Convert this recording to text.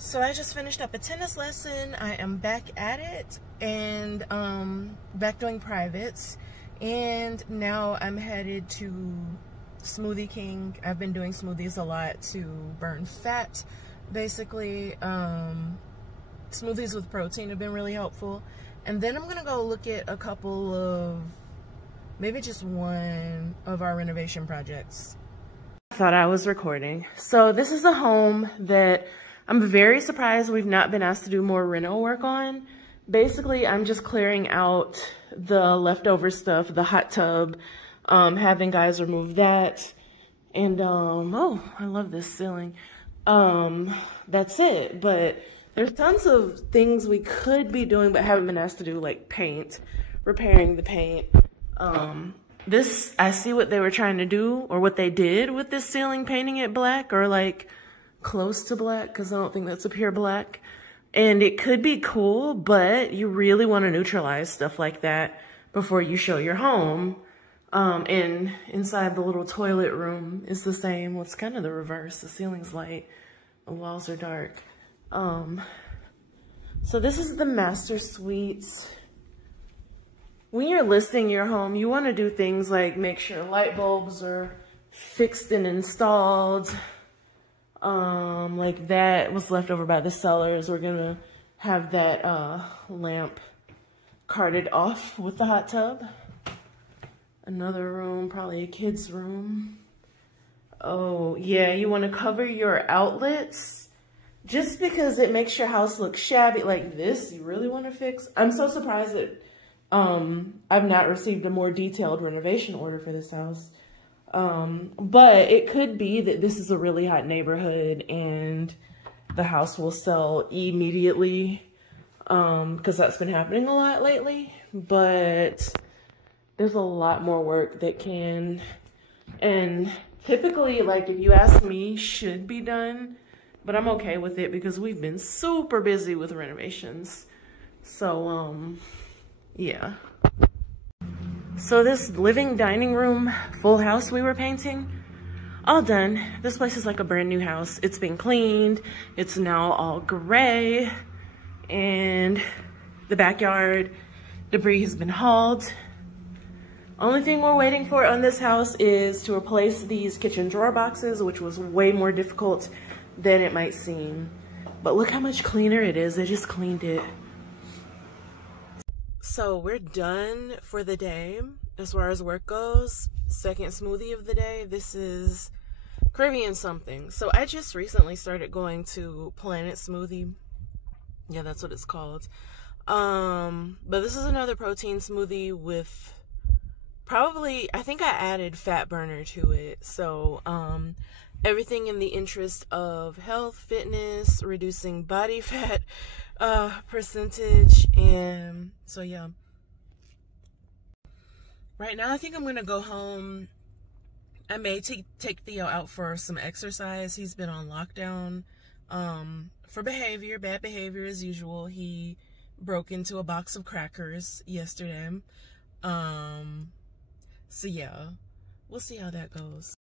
So I just finished up a tennis lesson. I am back at it and back doing privates. And now I'm headed to Smoothie King. I've been doing smoothies a lot to burn fat. Basically, smoothies with protein have been really helpful. And then I'm gonna go look at a couple of, maybe just one of our renovation projects. I thought I was recording. So this is a home that I'm very surprised we've not been asked to do more reno work on. Basically, I'm just clearing out the leftover stuff, the hot tub, having guys remove that. And, oh, I love this ceiling. That's it. But there's tons of things we could be doing but haven't been asked to do, like paint, repairing the paint. This, I see what they were trying to do, or what they did with this ceiling, painting it black, or like close to black, because I don't think that's a pure black. And it could be cool, but you really want to neutralize stuff like that before you show your home. And inside the little toilet room is the same. Well, it's kind of the reverse. The ceiling's light, the walls are dark. So this is the master suite. When you're listing your home, you want to do things like make sure light bulbs are fixed and installed. Like that was left over by the sellers. We're gonna have that lamp carted off with the hot tub. Another room, probably a kid's room. Oh yeah, you want to cover your outlets just because it makes your house look shabby. Like this, you really want to fix. I'm so surprised that I've not received a more detailed renovation order for this house. But it could be that this is a really hot neighborhood and the house will sell immediately, because that's been happening a lot lately. But there's a lot more work that can, and typically, like if you ask me, should be done, but I'm okay with it because we've been super busy with renovations. So, yeah. So this living dining room full house we were painting, all done. This place is like a brand new house. It's been cleaned. It's now all gray. And the backyard debris has been hauled. Only thing we're waiting for on this house is to replace these kitchen drawer boxes, which was way more difficult than it might seem. But look how much cleaner it is. They just cleaned it. So we're done for the day as far as work goes. Second smoothie of the day. This is Caribbean something. So I just recently started going to Planet Smoothie. Yeah, that's what it's called. But this is another protein smoothie with probably, I think I added fat burner to it. So everything in the interest of health, fitness, reducing body fat percentage. And so yeah, right now I think I'm gonna go home. I may take Theo out for some exercise. He's been on lockdown for bad behavior as usual. He broke into a box of crackers yesterday. So yeah, we'll see how that goes.